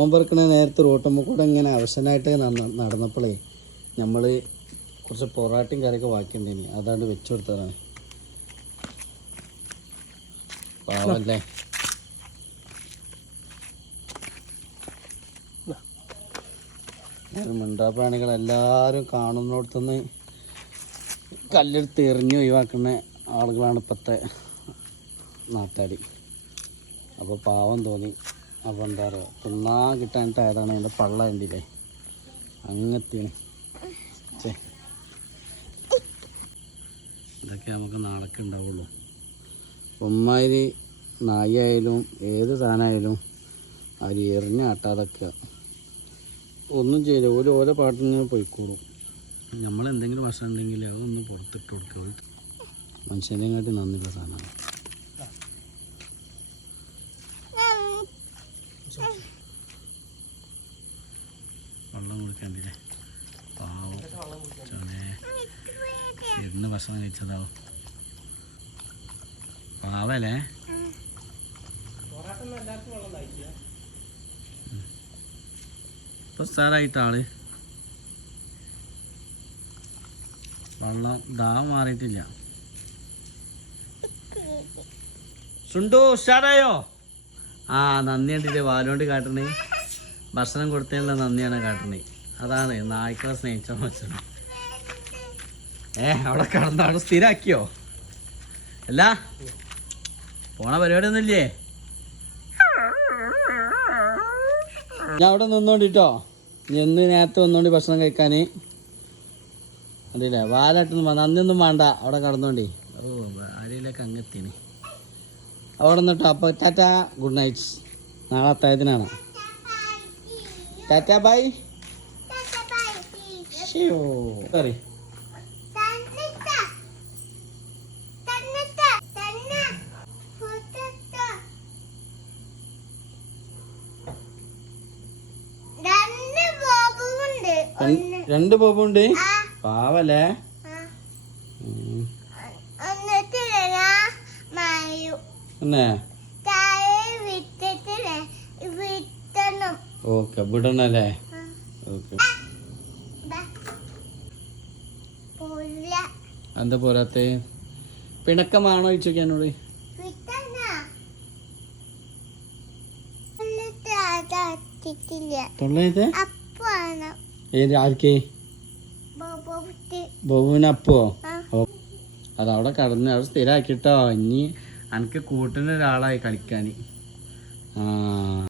നോമ്പറക്കണ നേരത്തെ റോട്ടുമ്പോൾ കൂടെ ഇങ്ങനെ അവശനായിട്ട് നടന്നപ്പോഴേ നമ്മൾ കുറച്ച് പൊറാട്ടയും കറിയൊക്കെ ബാക്കിയുണ്ടേനി അതാണ്ട് വെച്ചു കൊടുത്തതാണ്. പാവല്ലേ. മിണ്ടാപ്രാണികളെല്ലാവരും കാണുന്നിടത്തുനിന്ന് കല്ലെടുത്ത് എറിഞ്ഞ് ഒഴിവാക്കുന്ന ആളുകളാണ് ഇപ്പോഴത്തെ നാട്ടാടി. അപ്പോൾ പാവം തോന്നി. അപ്പോൾ എന്താ പറയുക, തിന്നാൻ കിട്ടാനിട്ടായതാണ് എൻ്റെ പള്ള കണ്ടില്ലേ അങ്ങത്തിന്. ഇതൊക്കെ നമുക്ക് നാളൊക്കെ ഉണ്ടാവുള്ളൂ. ഒമ്മാതിരി നായായാലും ഏത് സാധനമായാലും അത് എറിഞ്ഞ് ആട്ടാതൊക്കെ ഒന്നും ചെയ്യില്ല. ഓരോ പാട്ടിന് പോയിക്കോളും. നമ്മളെന്തെങ്കിലും ഭക്ഷണം ഉണ്ടെങ്കിൽ അതൊന്ന് പുറത്തിട്ട് കൊടുക്കുക. മനുഷ്യനെക്കാട്ടി നന്ദിയുള്ള സാധനമാണ്. വെള്ളം കൊടുക്കണ്ടില്ലേ പാവം ചോനെ ഇരുന്ന് ഭക്ഷണം കഴിച്ചതാവും. പാവല്ലേ. ഇപ്പൊ ഉഷാറായിട്ട് ആള് വെള്ളം ദാഹം മാറിയിട്ടില്ല. സുണ്ടു ഉഷാറായോ? ആ നന്ദി ഉണ്ടല്ലേ വാലോണ്ട് കാട്ടണേ. ഭക്ഷണം കൊടുത്തതിനുള്ള നന്ദിയാണ് കാട്ടണേ. അതാണ് നായ്ക്കളെ സ്നേഹിച്ച മനുഷ്യൻ. അവിടെ കിടന്ന് അവിടെ സ്ഥിരാക്കിയോ? അല്ല പോണ പരിപാടിയൊന്നുമില്ലേ? ഞാൻ അവിടെ നിന്നോണ്ടിട്ടോ. എന്ന് നേരത്തെ വന്നോണ്ടി ഭക്ഷണം കഴിക്കാൻ. അതില്ലേ വാലായിട്ടൊന്നും നന്ദിയൊന്നും വേണ്ട. അവിടെ കടന്നോണ്ടി. ഓ ആരെയിലൊക്കെ അങ്ങെത്തിന് അവിടെ നിന്നിട്ടോ. അപ്പോൾ ടാറ്റ, ഗുഡ് നൈറ്റ്. നാളെ അത്താഴത്തിനാണ്. ടാറ്റ ബൈ. സോറി രണ്ട് ബോബുണ്ട്. പാവല്ലേ. ഓക്കെ വിടണല്ലേ. ഓക്കെ എന്താ പോരാത്തെ? പിണക്കമാണോ ചോദിക്കാൻ എന്നോട്? തൊള്ളേത് ആർക്കേ? ബോബുവിനപ്പോ? അതവിടെ കടന്ന് അവിടെ സ്ഥിരമാക്കിട്ടോ. ഇനി എനിക്ക് കൂട്ടിനൊരാളായി കളിക്കാൻ. ആ